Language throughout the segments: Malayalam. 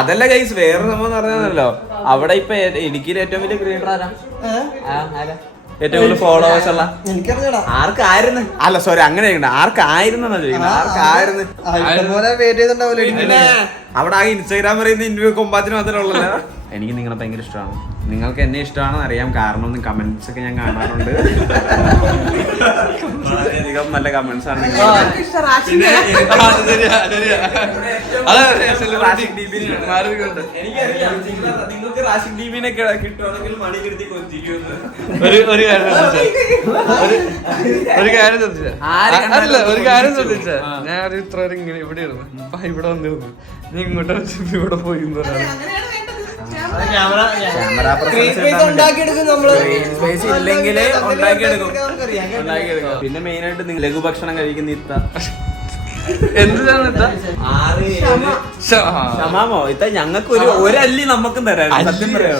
അതല്ല ഗൈസ്, വേറെ സംഭവം പറഞ്ഞല്ലോ, അവിടെ ഇപ്പൊ ഇടുക്കിയിൽ ഏറ്റവും വലിയ ക്രിയേറ്റർ ആരാ? ഏറ്റവും കൂടുതൽ ഫോളോവേഴ്സ് ഉള്ള ആർക്കായിരുന്നു? അല്ല സോറി, അങ്ങനെ ആർക്കായിരുന്നു ആർക്കായിരുന്നു? അവിടെ ആ ഇൻസ്റ്റാഗ്രാം പറയുന്ന ഇന്റർവ്യൂ കൊമ്പാത്തിന് മാത്രമേ ഉള്ളല്ലോ. എനിക്ക് നിങ്ങളെ ഭയങ്കര ഇഷ്ടമാണ്. നിങ്ങൾക്ക് എന്നെ ഇഷ്ടമാണെന്ന് അറിയാം, കാരണം കമന്റ്സ് ഒക്കെ ഞാൻ കാണാറുണ്ട്. വളരെയധികം നല്ല കമന്റ്സ് ആണ്. എനിക്കറിയാം നിങ്ങൾക്ക് റാഷിക് ദീപിനെ കിട്ടുവാണെങ്കിൽ മണികൃതി കൊഞ്ചിക്കുമെന്ന്. ഒരു കാര്യം ശ്രദ്ധിച്ച, ഞാൻ ഇത്ര ഇങ്ങനെ ഇവിടെ ഇരുന്നു, ഇവിടെ വന്നിരുന്നു, നീ ഇങ്ങോട്ട് ഇവിടെ പോയി. പിന്നെ മെയിൻ ആയിട്ട് നിങ്ങൾ ലഘുഭക്ഷണം കഴിക്കുന്ന ഇത്ത എന്താണ് ക്ഷമാമോ ഇത്ത? ഞങ്ങൾക്ക് ഒരല്ലി നമുക്കും തരാം. സത്യം പറയാം,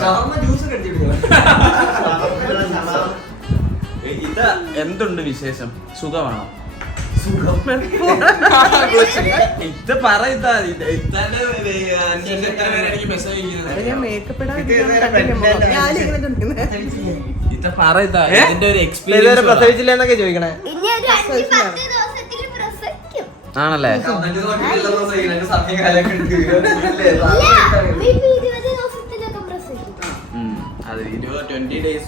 ഇത്ത എന്തുണ്ട് വിശേഷം? സുഖമാണോ? ഇത് പറ. ഇതിന്റെ ഒരു എക്സ്പീരിയൻസ് പ്രസവിച്ചില്ലെന്നൊക്കെ ചോദിക്കണേ. ആണല്ലേ? അതെ, 20 days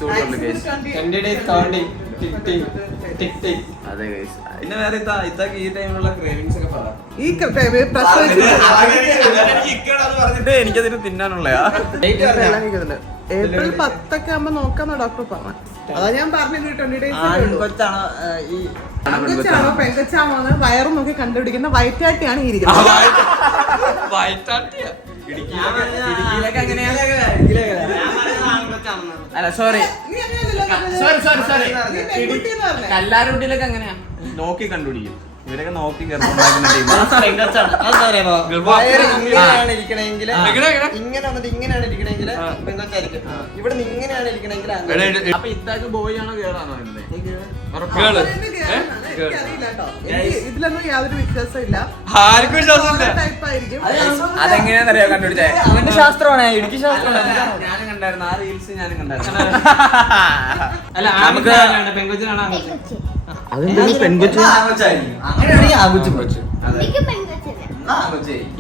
അതെ ഗൈസ്. പിന്നെ വേറെ ഇത്താക്ക് ഈ ടൈമിലുള്ള ക്രേവിങ്സ് ഒക്കെ പറ. പറഞ്ഞിട്ട് എനിക്കതിന് തിന്നാനുള്ള ഏപ്രിൽ 10 ഒക്കെ ആകുമ്പോ നോക്കാന്നോ ഡോക്ടർ പറഞ്ഞു. അതാ ഞാൻ പറഞ്ഞത് 20 days ആണോ പെൺകൊച്ചാണോ വയറും നോക്കി കണ്ടുപിടിക്കുന്ന വയറ്റാട്ടിയാണ് ഈ ഇരിക്കുന്നത്. അല്ല സോറി, കല്ലാരൂട്ടിലൊക്കെ അങ്ങനെയാ നോക്കി കണ്ടുപിടിക്കും. ഇവരൊക്കെ നോക്കി ഇങ്ങനെ ഇങ്ങനെയാണ് ഇരിക്കണമെങ്കിൽ പെൺകൊച്ചായിരിക്കും, ഇവിടെ ഇങ്ങനെയാണ് ഇരിക്കണമെങ്കിൽ. അപ്പൊ ഇത്താക്ക് ബോയ് ആണോ ഗേളാണോ? ഇതിലൊന്നും യാതൊരു വ്യത്യാസമില്ല. ആർക്കും വിശ്വാസമില്ല. അതെങ്ങനെയാണെന്നറിയോ കണ്ടുപിടിച്ചേ? ശാസ്ത്രമാണ്, ഇടുക്കി ശാസ്ത്രമാണ്. ഞാനും കണ്ടായിരുന്നു ആ റീൽസ്, ഞാനും കണ്ടായിരുന്നു.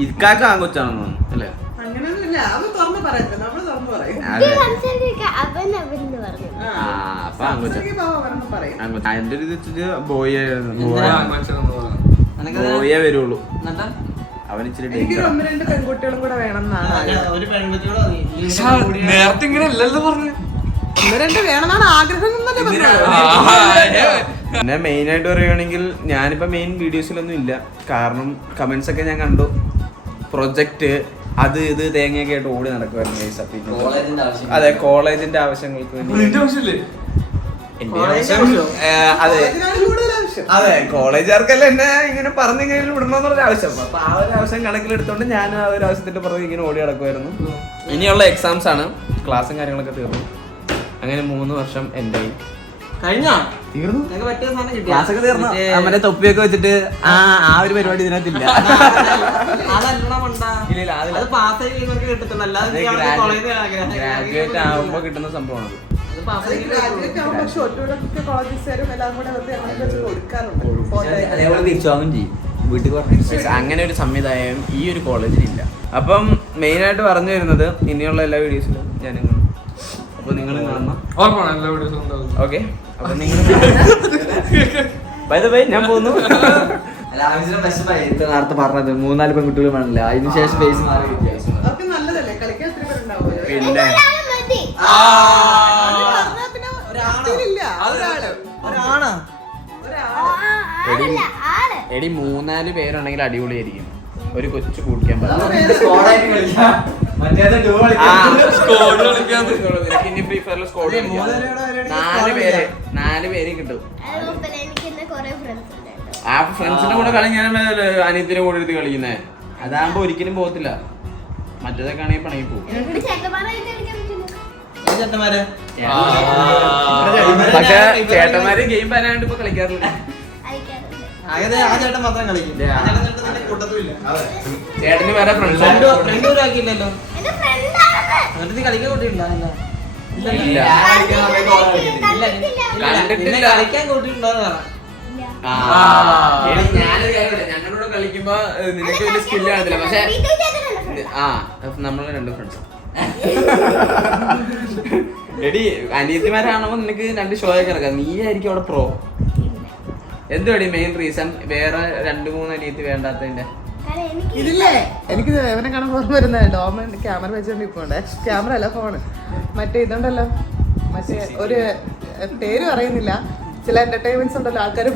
ഇക്കാക്ക് ആങ്കൊച്ചാണെന്ന് അല്ലേ? അങ്ങനെയൊന്നുമില്ല, അത് തുറന്ന് പറയട്ടെ, നമ്മള് തുറന്ന് പറയും. എന്റെ ഒരു ഇത് ബോയേ വരുള്ളൂ. അവൻ ഇച്ചിരി എനിക്കൊരു 1-2 പെൺകുട്ടികളും കൂടെ വേണം എന്നാണ്. നേരത്തെ ഇങ്ങനെ അല്ലല്ലോ പറഞ്ഞു. 1-2 വേണമെന്നാണ് ആഗ്രഹം. പിന്നെ മെയിൻ ആയിട്ട് പറയുകയാണെങ്കിൽ ഞാനിപ്പോ മെയിൻ വീഡിയോസിലൊന്നും ഇല്ല, കാരണം കമന്റ്സ് ഒക്കെ ഞാൻ കണ്ടു. പ്രൊജക്ട് അത് ഇത് തേങ്ങയൊക്കെ ആയിട്ട് ഓടി നടക്കുമായിരുന്നു. അതെ, കോളേജിന്റെ ആവശ്യങ്ങൾക്ക് വേണ്ടി. അതെ, കോളേജുകാർക്കല്ല എന്നെ ഇങ്ങനെ പറഞ്ഞിങ്ങനെ വിടണമെന്നുള്ള ആവശ്യം. അപ്പൊ ആ ഒരു ആവശ്യം കണക്കിലെടുത്തോണ്ട് ഞാൻ ആ ഒരു ആവശ്യത്തിന്റെ പുറകെ ഇങ്ങനെ ഓടി നടക്കുമായിരുന്നു. ഇനിയുള്ള എക്സാംസ് ആണ്, ക്ലാസ്സും കാര്യങ്ങളൊക്കെ തീർന്നു. അങ്ങനെ 3 വർഷം എൻ്റെ തീർന്നു. ക്ലാസ്സൊക്കെ തീർന്നു. മറ്റേ തൊപ്പിയൊക്കെ വെച്ചിട്ട് ആ ഒരു പരിപാടി ഇതിനകത്തില്ല. ഗ്രാജുവേറ്റ് ആവുമ്പോ കിട്ടുന്ന സംഭവമാണ്. അങ്ങനെ ഒരു സംവിധാനം ഈ ഒരു കോളേജിലില്ല. അപ്പം മെയിൻ ആയിട്ട് പറഞ്ഞു വരുന്നത് ഇനിയുള്ള എല്ലാ വീഡിയോസിലും ഞാൻ കാണും. അപ്പൊ നിങ്ങൾ കാണണം. ഓക്കെ, അപ്പൊ നിങ്ങൾ ബൈ ദ വേ ഞാൻ പോകുന്നു. നേരത്തെ പറഞ്ഞത് 3-4 പെൺകുട്ടികൾ വേണമല്ല, അതിനുശേഷം ബേസ് മാറി. പിന്നെ എടി 3-4 പേരുണ്ടെങ്കിൽ അടിപൊളിയായിരിക്കും. ഒരു കൊച്ചു കൂട്ടിക്കാൻ പറ്റും. നാല് പേര് കിട്ടും. ആ ഫ്രണ്ട്സിന്റെ കൂടെ കളി ഞാൻ അനിയത്തിന്റെ കൂടെ എടുത്ത് കളിക്കുന്നേ. അതാകുമ്പോ ഒരിക്കലും പോകത്തില്ല. മറ്റേതൊക്കെ ആണെങ്കിൽ പണങ്ങി പോകും. പക്ഷെ ചേട്ടന്മാര് ഗെയിം പാനായിട്ട് ഇപ്പൊ കളിക്കാറില്ല. ആ ചേട്ടൻ മാത്രം കളിക്കും. ചേട്ടന് വേറെ ഫ്രണ്ട്സ് ഫ്രണ്ട് ഒരാക്കിയില്ലല്ലോ എന്നിട്ട് നീ കളിക്കാൻ കൂട്ടിയിട്ടുണ്ടോ? ഇല്ല. കണ്ടിട്ടില്ല. കളിക്കാൻ കൂട്ടിയിട്ടുണ്ടോന്ന് പറ. ഞാനൊരു കാര്യമില്ല, ഞങ്ങളോട് കളിക്കുമ്പോ നിനക്ക് വലിയ സ്കില്ല് കാണത്തില്ല, പക്ഷെ നമ്മള് രണ്ട് ഫ്രണ്ട്സ്. എടി അനിയത്തിമാരാണോ നിനക്ക് രണ്ട് ഷോ ഒക്കെ ഇറക്കാം, നീ ആയിരിക്കും അവിടെ പ്രോ. എന്തുവാടി മെയിൻ റീസൺ വേറെ 2-3 അനിയത്തി വേണ്ടാത്തതിന്റെ? ഇതില്ലേ എനിക്ക് ഇവനെ കാണാൻ ഓർമ്മ വരുന്നത് ഡോമൻ ക്യാമറ വെച്ചോണ്ട് ഇപ്പൊ ക്യാമറ അല്ല ഫോണ് മറ്റേ ഇതുണ്ടല്ലോ മറ്റേ ഒരു പേര് പറയുന്നില്ല, ചില എന്റർടൈൻമെന്റ്സ് ഉണ്ടല്ലോ ആൾക്കാർ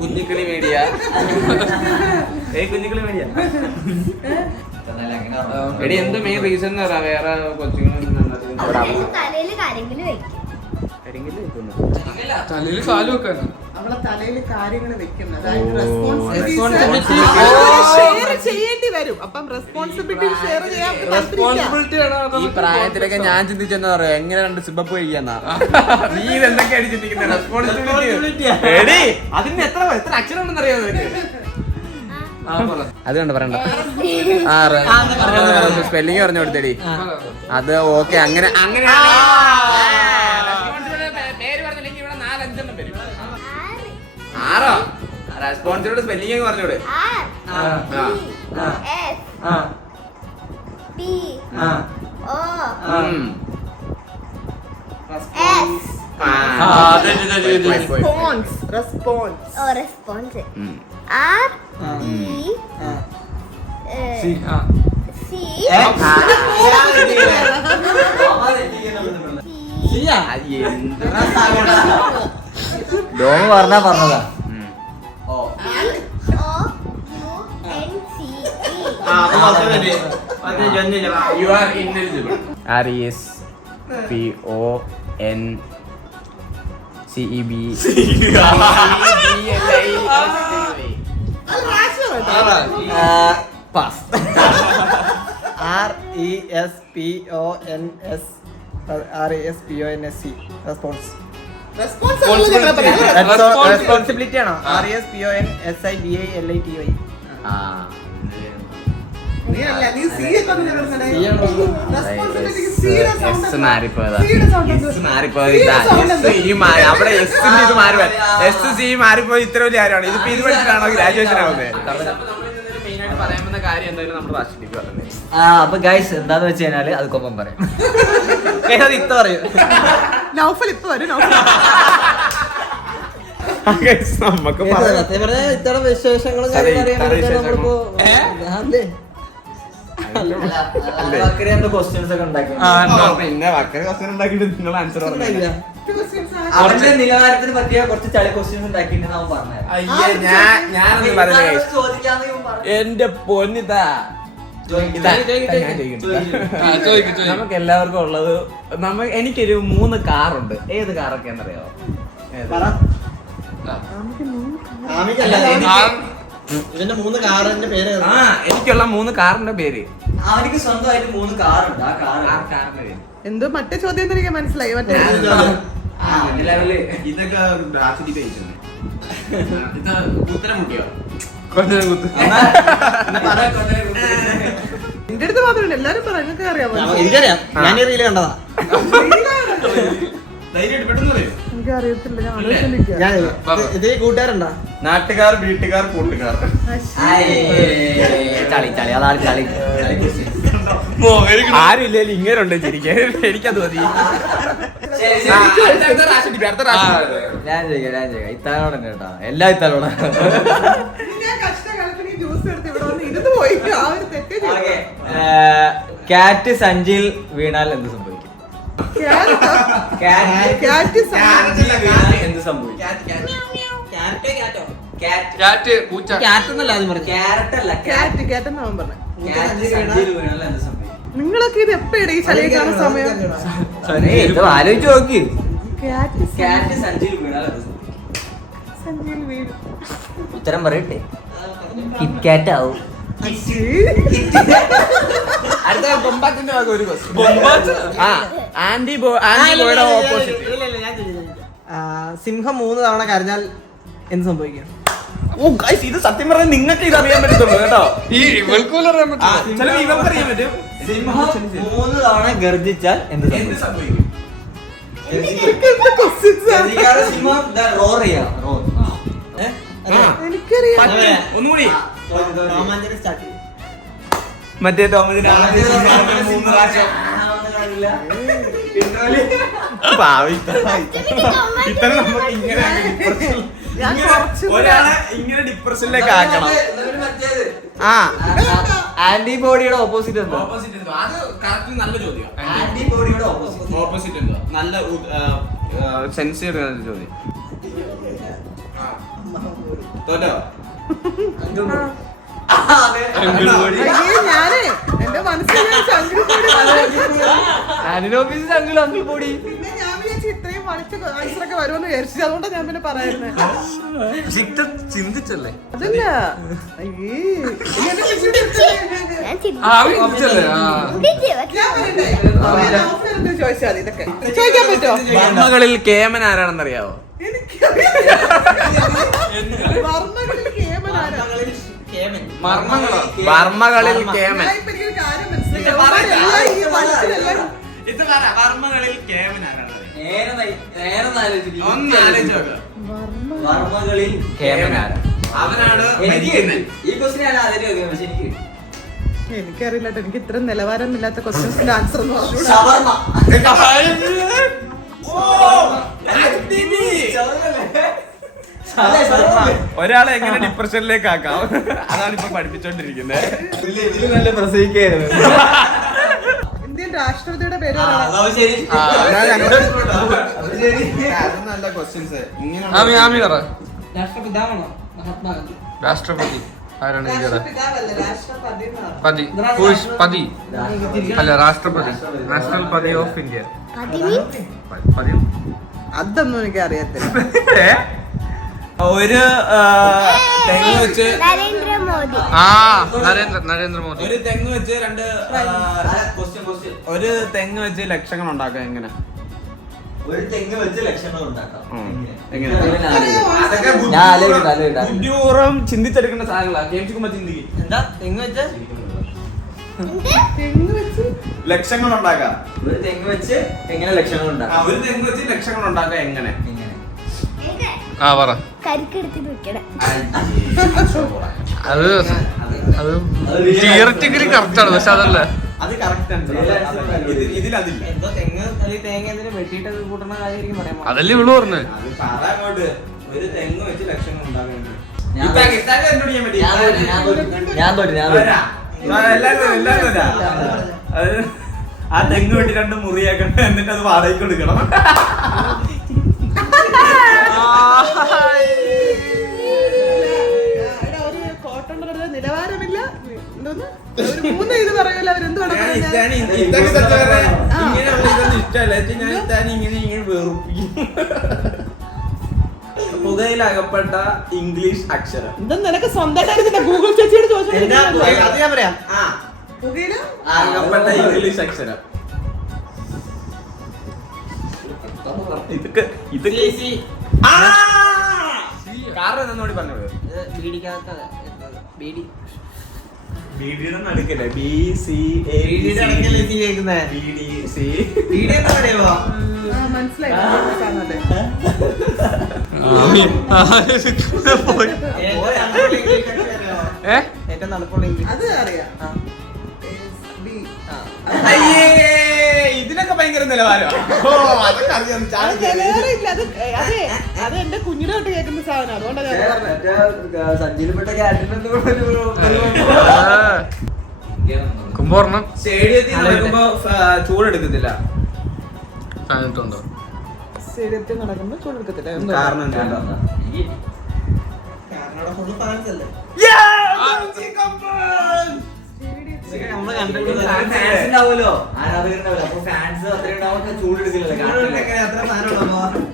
കുഞ്ഞിക്കിളി മീഡിയ. കുഞ്ഞിക്കിളി മീഡിയ എടി എന്ത് മെയിൻ റീസൺ എന്ന് പറയാ വേറെ കൊച്ചുങ്ങളും തലയിൽ കാല് വെക്കാൻ നമ്മളെ തലയിൽ കാര്യങ്ങൾ വെക്കുന്നത്, അതായത് Responsibility. ഷെയർ ചെയ്യേണ്ടി വരും. അപ്പം റെസ്പോൺസിബിലിറ്റി ഷെയർ ചെയ്യാൻ റെസ്പോൺസിബിലിറ്റി ആണ്. ഈ പ്രായത്തിലൊക്കെ ഞാൻ ചിന്തിച്ചെന്ന് പറയാ എങ്ങനെ 2 സിബപ്പ് കഴിക്കാന്നാ. നീ ഇതെന്തൊക്കെയാണ് ചിന്തിക്കുന്നത്? റെസ്പോൺസിബിലിറ്റി എടി അതിന് എത്ര അക്ഷരം ഉണ്ടെന്ന് അറിയാമോ നിനക്ക്? അത് കണ്ട് പറയണ്ട. സ്പെല്ലിങ് പറഞ്ഞു കൊടുത്തേടി. അത് ഓക്കെ അങ്ങനെ അങ്ങനെ പേര് പറഞ്ഞില്ലെങ്കിൽ ഇവിടെ 4-5 വരും. 6 റെസ്പോൺസിബിലിറ്റി സ്പെല്ലിംഗ് പറഞ്ഞോട്. റെസ്പോൺസ് ഡോമ പറഞ്ഞാ പറഞ്ഞതാ. You are ineligible. RESPONCEB. Pass. RESPONSC response. Responsibility ആണോ? RESPONSIBILITY. മാറിപ്പോയതാ അവിടെ എസ് ഇത് മാറി SC മാറിപ്പോയി. ഇത്ര വലിയ കാര്യമാണ് ഇത്. ഇത് പഠിച്ചിട്ടാണോ ഗ്രാജുവേഷൻ ആവുന്നത്? മെയിനായിട്ട് പറയാവുന്ന കാര്യം എന്തായാലും നമ്മുടെ രാഷ്ട്രീയത്തിൽ പറഞ്ഞത്. അപ്പൊ ഗൈസ് എന്താന്ന് വെച്ച് കഴിഞ്ഞാല് അത് കൊമ്പം പറയാം. ഇത്ത പറയൂ. നൗഫൽ ഇപ്പൊ വരും. നമുക്ക് ഇത്തരം വിശേഷങ്ങളും ക്വസ്റ്റ്യൻസ് ഒക്കെ ഉണ്ടാക്കി പിന്നെ വക്കര ക്വസ്റ്റ്യൻ ഉണ്ടാക്കിയിട്ട് നിങ്ങൾ ആൻസർ പറഞ്ഞില്ല. അവരുടെ നിലവാരത്തിന് പറ്റിയ കുറച്ച് ചളി ക്വസ്റ്റ്യൻസ് ഉണ്ടാക്കിയിട്ട് ഞാൻ പറഞ്ഞു. ഞാനൊന്നും പറഞ്ഞേ എന്റെ പൊന്നിതാ. നമുക്ക് എല്ലാവർക്കും ഉള്ളത് എനിക്കൊരു 3 കാറുണ്ട്. ഏത് കാറൊക്കെയാണെന്നറിയാമോ? ഇതിന്റെ 3 കാറിന്റെ പേര് എനിക്കുള്ള 3 കാറിന്റെ പേര്. അവനിക്ക് സ്വന്തമായിട്ട് 3 കാറുണ്ട്. ആ കാറിന്റെ പേര് എന്തോ മറ്റേ ചോദ്യം എനിക്ക് മനസ്സിലായി. മറ്റേ ഇതൊക്കെ ഉത്തരം മുട്ടിയോ? എന്റെ അടുത്ത് മാത്രമല്ല എല്ലാരും പറയാം. നിങ്ങൾക്ക് അറിയാമോ? എനിക്കറിയാം. ഞാൻ റീല് കണ്ടതാ. എനിക്ക് അറിയത്തില്ല. ഞാൻ ആലോചിച്ചിരിക്കുക. ഇത് കൂട്ടുകാരുണ്ടോ? നാട്ടുകാർ, വീട്ടുകാർ, കൂട്ടുകാർ. ചളി ചളി അതാണ് ചളി. ആരും ഇല്ലേലും ഇങ്ങനെ ഉണ്ട് ചിരിക്കാൻ. എനിക്കത് മതി. ഞാൻ ചെയ്യാം ഇത്താനോട് തന്നെ കേട്ടോ. എല്ലാ ഇത്താനോടാ. ഞാൻ കഷ്ടകാലത്തിന് ഈ ജ്യൂസ് എടുത്ത് ഇവിടെ വന്ന് ഇരുന്ന് പോയി. ആ ഒരു തെറ്റ് ചെയ്തു. കാറ്റ് സഞ്ചിയിൽ വീണാൽ എന്ത് സംഭവിക്കും? എന്ത് സംഭവിക്കും? നിങ്ങളൊക്കെ ഇത് എപ്പോഴാണ് ഈ ചളിയിൽ കാണുന്ന സമയം? ആലോചിച്ച് നോക്കി. ഉത്തരം പറയട്ടെ. കിറ്റ്കാറ്റ് ആവും. അടുത്ത ബൊമ്പാറ്റിന്റെ ഭാഗം ഒരു ആന്റിബോയുടെ ഓപ്പോസിറ്റ്. സിംഹം 3 തവണ കരഞ്ഞാൽ എന്ത് സംഭവിക്കും? ഓ ഗൈസ്, ഇത് സത്യം പറഞ്ഞാൽ നിങ്ങൾക്ക് ഇത് അറിയാൻ പറ്റത്തുള്ളൂ കേട്ടോ. ഈ ഇവൾക്ക് പോലും അറിയാൻ പറ്റില്ല. ചിലപ്പോൾ ഇവർക്ക് അറിയാൻ പറ്റും. സിംഹം 3 തവണ ഗർജിച്ചാൽ എന്ത് എന്ത് സംഭവിക്കും? ഗർജിക്കാതെ സിംഹം റോർ ചെയ്യാം. റോർ. എനിക്കറിയാം. പറ്റും. ഒന്നുകൂടി രോമാഞ്ചനം സ്റ്റാർട്ട് ചെയ്യും. മറ്റേ ടോമജിന്റെ 3 പ്രാവശ്യം ഇത്തരം നമുക്ക് ഇങ്ങനെ ഒരാളെ ഇങ്ങനെ ഡിപ്രഷനിലേക്ക് ആക്കണം. ആന്റിബോഡിയുടെ ഓപ്പോസിറ്റ് എന്താ? ഓപ്പോസിറ്റ് എന്തോ? അത് കറക്റ്റ് നല്ല ചോദ്യം. ആന്റിബോഡിയുടെ ഓപ്പോസിറ്റ് ഓപ്പോസിറ്റ് എന്തോ? നല്ല സെൻസ് ചെയ്യുന്ന ചോദ്യം. തോറ്റോ? അങ്കിൾപൊടി. അയ്യേ, ഞാനേ എന്റെ മനസ്സിൽ അങ്കിൾപൊടി. പിന്നെ ഞാൻ വിചാരിച്ചു ഇത്രയും പഠിച്ച ആൻസറൊക്കെ വരുമെന്ന് വിചാരിച്ചു. അതുകൊണ്ടാണ് ഞാൻ പിന്നെ പറയുന്നത്. ചിന്തിച്ചല്ലേ? അതല്ല. അയ്യേ. ഇനി എന്നെ വിളിച്ചിട്ട് എടുത്തേ. ചിന്തിച്ചല്ലേ? ഞാൻ പറയട്ടെ? ഓഫർ എന്ത് ചോദിച്ചാൽ മതി ഇതൊക്കെ. ചോദിക്കാൻ പറ്റുമോ? വർമ്മകളിൽ കേമൻ ആരാണെന്നറിയാവോ? വർമ്മകളിൽ കേമൻ ആരാ? വർമ്മകളിൽ കേമൻ. ഞാൻ ഇപ്പൊ എനിക്കൊരു കാര്യം മനസ്സിലായി. അവന്മാരെല്ലാം ഈ മനസ്സിലെല്ലാം ഇത് പറ, വർമ്മകളിൽ കേമൻ ആരാണ്? വർമ്മകളിൽ കേമനാണ്. അവനാണ് ഈ ക്വസ്റ്റ്യൻ ആണ് അതിന് ചോദിക്കുന്നത്. പക്ഷെ എനിക്ക് എനിക്കറിയില്ല കേട്ടോ. എനിക്ക് ഇത്ര നിലവാരമില്ലാത്ത ക്വസ്റ്റ്യൻസിന്റെ ആൻസർ എന്ന് പറഞ്ഞു. ഷവർമ്മ. ഒരാളെ എങ്ങനെ ഡിപ്രഷനിലേക്ക് ആക്കാം, അതാണ് ഇപ്പൊ പഠിപ്പിച്ചോണ്ടിരിക്കുന്നത്. ഇതില് നല്ല പ്രസവിക്കായിരുന്നു. ഇന്ത്യൻ രാഷ്ട്രപതിയുടെ പേര് നല്ല ക്വസ്റ്റ്യൻസ് ആമി പറ. രാഷ്ട്രപിതാവാണോ? മഹാത്മാഗാന്ധി. രാഷ്ട്രപതി ആരാണ് ഇന്ത്യയുടെ? രാഷ്ട്രപതി പതി. പതി അല്ല, രാഷ്ട്രപതി. നാഷണൽ പതി ഓഫ് ഇന്ത്യ. പതി. അതൊന്നും എനിക്ക് അറിയത്തില്ല. ഒരു തെങ്ങ് വെച്ച് നരേന്ദ്രമോദി. ഒരു തെങ്ങ് വെച്ച് ഒരു തെങ്ങ് വെച്ച് ലക്ഷങ്ങൾ ഉണ്ടാക്കാം. എങ്ങനെ? ഒരു തെങ്ങ് വെച്ച് ലക്ഷങ്ങൾ ഉണ്ടാക്കാം. എങ്ങനെ? ഞാൻ ആലോചിക്കട്ടെ. ബുദ്ധിപൂർവ്വം ചിന്തിച്ചെടുക്കേണ്ട സാധനങ്ങളാണ്. കേൾക്കുമ്പോ ചിന്തിക്കും. എന്താ തെങ്ങ് വെച്ച് ലക്ഷങ്ങൾ ഉണ്ടാക്കാം. ഒരു തെങ്ങ് വെച്ച് എങ്ങനെ ലക്ഷങ്ങൾ ഉണ്ടാക്കാം? ഒരു തെങ്ങ് വെച്ച് ലക്ഷങ്ങൾ ഉണ്ടാക്കാം. എങ്ങനെ? പറ. കരിക്കെടുത്തിട്ട് വെക്കണം. അത് തിയററ്റിക്കലി കറക്റ്റ് ആണ്, പക്ഷെ അതല്ല. അത് കറക്റ്റ് ഇതിലതില്ല. എന്തോ തെങ്ങ് അല്ലെങ്കിൽ തേങ്ങ എന്തിനും വെട്ടിയിട്ട് കൂട്ടുന്ന കാര്യമായിരിക്കും പറയാൻ പോകുന്നത്. അതല്ലേ ഇവള് പറഞ്ഞത്. അത് പറ അങ്ങോട്ട്. ഒരു തെങ്ങ് വെച്ച് ലക്ഷങ്ങൾ ഉണ്ടാക്കാൻ. ആ തെങ്ങ് വെട്ടി 2 മുറിയാക്കണം, എന്നിട്ട് അത് വാടകയ്ക്ക് കൊടുക്കണം. ഒരു കോട്ടൺ നിലവാരമില്ല. എന്തോന്ന് ഒരു 3 ഇത് പറയൂല. അവരെന്തുവാണ് പുകയിലകപ്പെട്ട ഇംഗ്ലീഷ് അക്ഷരം. എന്താ നിനക്ക് സ്വന്തമായിട്ട് ഗൂഗിൾ ചേച്ചിയോട് ചോദിച്ചു. അത് ഞാൻ പറയാം. അകപ്പെട്ട ഇംഗ്ലീഷ് അക്ഷരം. ഇത് കാരണം എന്നോട് പറഞ്ഞോളൂ. ബീഡിയുടെ നടുക്കല്ലേ? മനസ്സിലായി. ഏറ്റവും നടപ്പുള്ള ഇംഗ്ലീഷ് അത് അറിയാം. ഇതിനൊക്കെ ഭയങ്കര നിലവാരമാണ്. നിലവാരമില്ല. അത് എന്റെ കുഞ്ഞിനെ തൊട്ട് കേൾക്കുന്ന സാധനം. അതുകൊണ്ടാണ് ഞാൻ പറഞ്ഞത്. സഞ്ചിയിൽപ്പെട്ട കുംഭോർണം. സ്റ്റേഡിയത്തിൽ നടക്കുമ്പോ ചൂടെടുക്കത്തില്ല. ഫാനിട്ടുണ്ടോ? സ്റ്റേഡിയത്തിൽ നടക്കുമ്പോ ചൂടെടുക്കത്തില്ല. കാരണം എന്താ? ഫാൻസ് ഉണ്ടാവുമല്ലോ, ആരാധകരുണ്ടാവില്ല. അപ്പൊ ഫാൻസ് അത്രയും ഉണ്ടാവുമ്പോ ചൂടെടുക്കില്ലല്ലോ.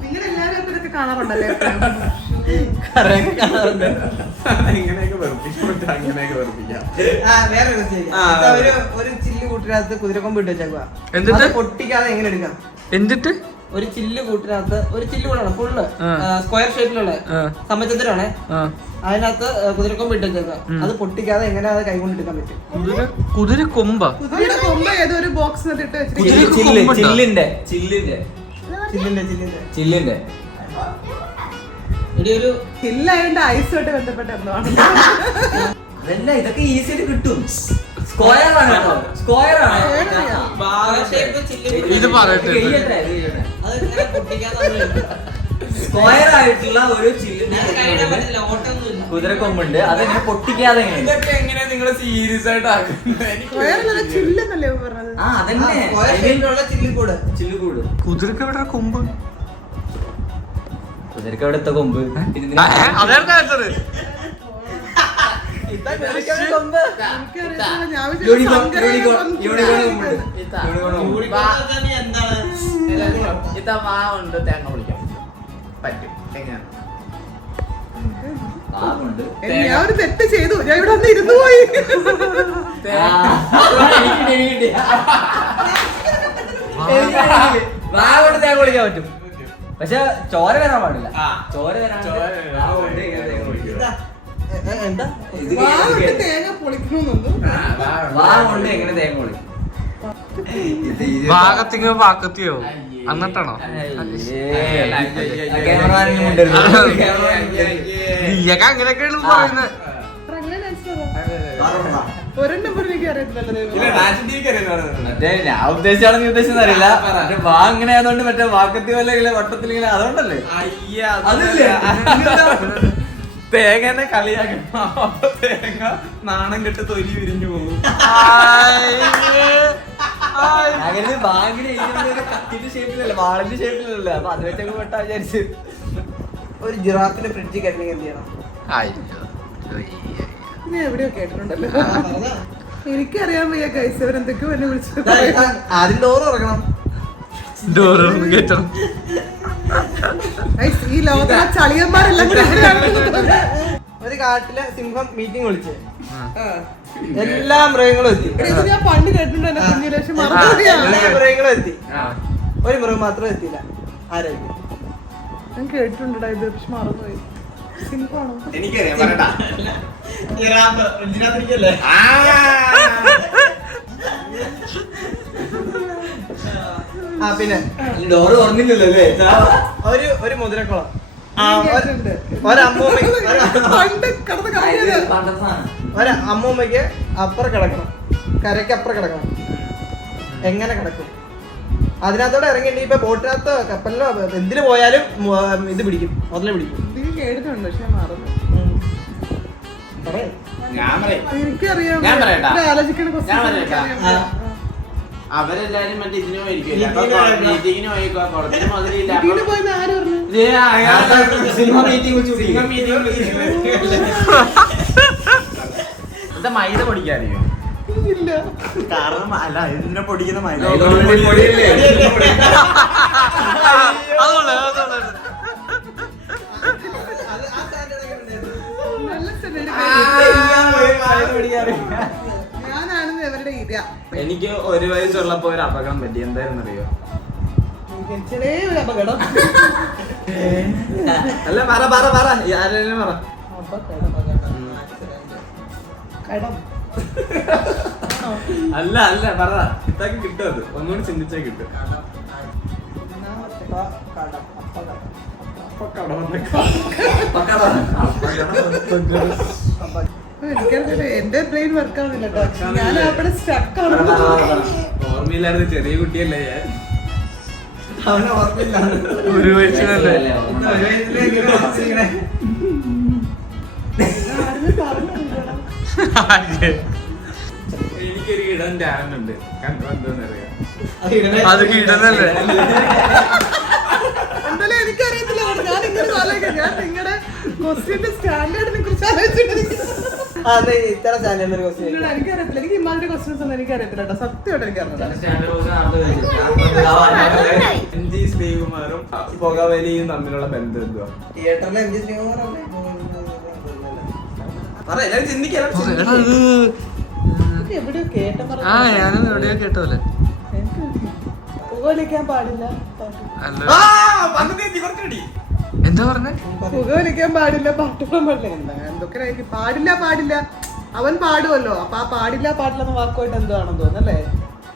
നിങ്ങളെല്ലാവരും ഇതൊക്കെ കാണാറുണ്ടല്ലേ? ഇങ്ങനെയൊക്കെ വെറുപ്പിക്കപ്പെട്ട അങ്ങനെയൊക്കെ വെറുപ്പിക്കാം. ഒരു ചില്ല് കൂട്ടിനകത്ത് കുതിരക്കൊമ്പ് ഇട്ട് വെച്ചേക്കുക. എന്നിട്ട് പൊട്ടിക്കാതെ എങ്ങനെ എടുക്കാം? എന്നിട്ട് ഒരു ചില്ല് കൂട്ടിനകത്ത് ഒരു ചില്ല് കൂടാണ് ഫുള്ള് സ്ക്വയർ ഷേപ്പിലുള്ള സമചതുരാണ്. അതിനകത്ത് കുതിരക്കൊമ്പ് ഇട്ടേക്ക. അത് പൊട്ടിക്കാതെ എങ്ങനെ അത് കൈകൊണ്ട് എടുക്കാൻ പറ്റും? കുതിര കൊമ്പ കുതിരയുടെ കൊമ്പ് ഏതോ ഒരു ബോക്സിനകത്ത് ഇട്ട് വെച്ചിട്ട് ചില്ലിന്റെ ഒരു ചില്ലായതുകൊണ്ട് ഐസുമായിട്ട് ബന്ധപ്പെട്ട എന്തോ ആണ്. അതല്ല, ഇതൊക്കെ ഈസി ആയിട്ട് കിട്ടും. സ്ക്വയർ ആണ് കേട്ടോ, സ്ക്വയർ ആണ്. ഇത് പറയട്ടെ. അത് പൊട്ടിക്കാതെ സ്ക്വയർ ആയിട്ടുള്ള ഒരു ചില്ലിന്റെ കുതിരക്കൊമ്പുണ്ട്. അതെങ്ങനെ പൊട്ടിക്കാതെ ഇതൊക്കെ എങ്ങനെയാ നിങ്ങൾ സീരിയസ് ആയിട്ട് ആക്കുന്നത്? വേറെ ചില്ലെന്നല്ലേ പറഞ്ഞത്? ചില്ലുകൂട്. കുതിരക്ക് എവിടെ കൊമ്പ്? കുതിരക്ക് എവിടുത്തെ കൊമ്പ്? അതായിരുന്നു ആൻസർ. എനിക്കറിയത്തില്ല, ഞാൻ വിചാരിച്ചു ഉണ്ട് തേങ്ങ പൊളിക്കാൻ പറ്റും. എങ്ങനെയാണ്? ഞാൻ ഒരു തെറ്റ് ചെയ്തു, ഞാൻ ഇവിടെ വന്ന് ഇരുന്നു പോയി. വാ കൊണ്ട് തേങ്ങ പൊളിക്കാൻ പറ്റും, പക്ഷെ ചോര വരാൻ പാടില്ല. ചോര വരാൻ എന്താ തേങ്ങ പൊളിക്കണമെന്നുണ്ട്. വാ കൊണ്ട് എങ്ങനെ തേങ്ങ പൊളിക്കും? ഭാഗത്തിങ്ങോ വാക്കത്തിയോ എന്നിട്ടാണോ? നീയൊക്കെ അങ്ങനെയൊക്കെയാണ് പറയുന്നത്. ഒരെണ്ണം പോലും എനിക്ക് അറിയത്തില്ലല്ലോ. ഞാൻ ഉദ്ദേശിച്ചാണ് നീ ഉദ്ദേശിച്ചെന്ന് അറിയില്ല. വാ അങ്ങനെ ആയതുകൊണ്ട് മറ്റേ വാക്കത്തി പോലെ വട്ടത്തിൽ ഇങ്ങനെ അതുകൊണ്ടല്ലേ തേങ്ങനെ കളിയാക്കണം. അപ്പൊ തേങ്ങ നാണം കെട്ട് തൊലി വിരിഞ്ഞു പോകും. അങ്ങനെ ബാങ്കിന് കത്തിന്റെ ഷേപ്പിലല്ല, വാളിന്റെ ഷേപ്പിലല്ല. അപ്പൊ അത് വെച്ചൊക്കെ പെട്ടാ വിചാരിച്ച്. ഒരു ജിറാഫിന്റെ ഫ്രിഡ്ജിൽ കെട്ടണമെങ്കിൽ എന്ത് ചെയ്യണം? ഞാൻ എവിടെയോ കേട്ടിട്ടുണ്ടല്ലോ. എനിക്കറിയാൻ വയ്യ കൈസ്, അവരെന്തൊക്കെയോ എന്നെ വിളിച്ചു. ആദ്യം ഡോറ് തുറക്കണം. ഈ ലോകത്തിലെ ചളിയന്മാരെല്ലാം ഒരു കാട്ടിലെ സിംഹം മീറ്റിംഗ് വിളിച്ച് എല്ലാ മൃഗങ്ങളും എത്തി. ഞാൻ പണ്ട് കേട്ടിട്ടുണ്ട് എന്നെ കുഞ്ഞിലെ, പക്ഷെ എല്ലാ മൃഗങ്ങളും എത്തി, ഒരു മൃഗം മാത്രം എത്തിയില്ല. ആരായിരിക്കും? ഞാൻ കേട്ടിട്ടുണ്ടാ ഇത്, പക്ഷെ മറന്നുപോയി. സിംഹമാണോ? എനിക്കറിയാം, പറയട്ടാ. പിന്നെ ഡോറ് തുറന്നില്ലല്ലോ അല്ലേ? ഒരു മുതിരക്കുളം, ഒരമ്മൂമ്മക്ക് അപ്പുറം കിടക്കണം, കരയ്ക്ക് അപ്പുറം കിടക്കണം. എങ്ങനെ കിടക്കും? അതിനകത്തോടെ ഇറങ്ങിയിട്ട് ഇപ്പൊ ബോട്ടിനകത്തോ കപ്പലിലോ എന്തിനു പോയാലും ഇത് പിടിക്കും, മുതലേ പിടിക്കും. കേട്ടിട്ടുണ്ട്, പക്ഷെ മറന്നു. എനിക്കറിയാം, അവരെല്ലാരും മറ്റേ ഇതിന് പോയിരിക്കും. മൈദ പൊടിക്കാറിയോ? കാരണം അല്ല, ഇതിനെ പൊടിക്കുന്ന മൈദ. ഞാനാണെന്ന് ഇവരുടെ ഇര. എനിക്ക് 1 വയസ്സുള്ളപ്പോ ഒരു അപകടം പറ്റി. എന്തായിരുന്നു അറിയോ? ചെറിയ ഒരു അപകടം. അല്ല, പറ ആരെങ്കിലും പറ. അല്ല പറ, ഇത്താക്ക് കിട്ടും. അത് ഒന്നുകൂടി ചിന്തിച്ചാ കിട്ടും. എനിക്കറിയില്ല, എന്റെ ബ്രെയിൻ വർക്ക് ആവുന്നില്ല കേട്ടോ. ഞാൻ അവിടെ സ്റ്റക്ക് ആണ്. ഓർമ്മയില്ലായിരുന്നു, ചെറിയ കുട്ടിയല്ലേ ഞാൻ. ഒരു വയസ്സിലല്ലേ? എനിക്കൊരു ഇടം ടാലന്റ് ഉണ്ട്. എന്താന്നറിയാം? അത് കിടന്നല്ലേ? എന്തായാലും എനിക്കറിയത്തില്ല. ഞാൻ ഇങ്ങനെ ആലോചിക്കാം, ഞാൻ നിങ്ങളുടെ ക്വസ്റ്റ്യന്റെ സ്റ്റാൻഡേർഡിനെ കുറിച്ച് ആലോചിച്ചിട്ടിരിക്കുന്നു. എനിക്കറിയത്തില്ല, എനിക്ക് ഇമാതിരി ക്വസ്റ്റ്യൻസ് ഒന്നും എനിക്കറിയത്തില്ല കേട്ടോ. സത്യമായിട്ട് എനിക്കറിയില്ല. MG ശ്രീകുമാറും പുകവലിയും തമ്മിലുള്ള ബന്ധം എന്തുവാ? തിയേറ്ററിലെ MG ശ്രീകുമാറല്ലേ? എവിടെയോ കേട്ട ഞാനൊന്നും എവിടെയോ കേട്ടോല്ലേ. പുകവലിക്കാൻ പാടില്ല. ആ, വന്നത് ചേച്ചി, കുറച്ചുകൂടി. എന്താ പറഞ്ഞേ? പുകവലിക്കാൻ പാടില്ല, പാട്ടുകളും പാടില്ല, എന്താ എന്തൊക്കെ പാടില്ല. അവൻ പാടുമല്ലോ, അപ്പൊ ആ പാടില്ല പാടില്ലെന്ന വാക്കുമായിട്ട് എന്താണെന്ന് തോന്നല്ലേ?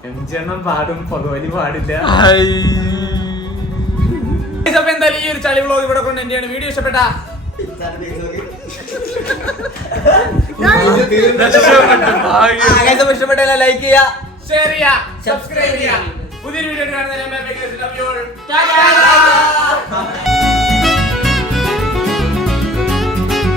എംജിയെണ്ണം പാടും, പുകവലി പാടില്ല. അപ്പൊ എന്തായാലും ഈ ഒരു ചളി വ്ലോഗ് ഇവിടെ കൊണ്ട് എന്റെയാണ്. വീഡിയോ ഇഷ്ടപ്പെട്ട ഇഷ്ടപ്പെട്ട ലൈക്ക് ചെയ്യുക, ഷെയർ ചെയ്യുക, സബ്സ്ക്രൈബ് ചെയ്യുക. പുതിയൊരു വീഡിയോ കാണുന്നതിന്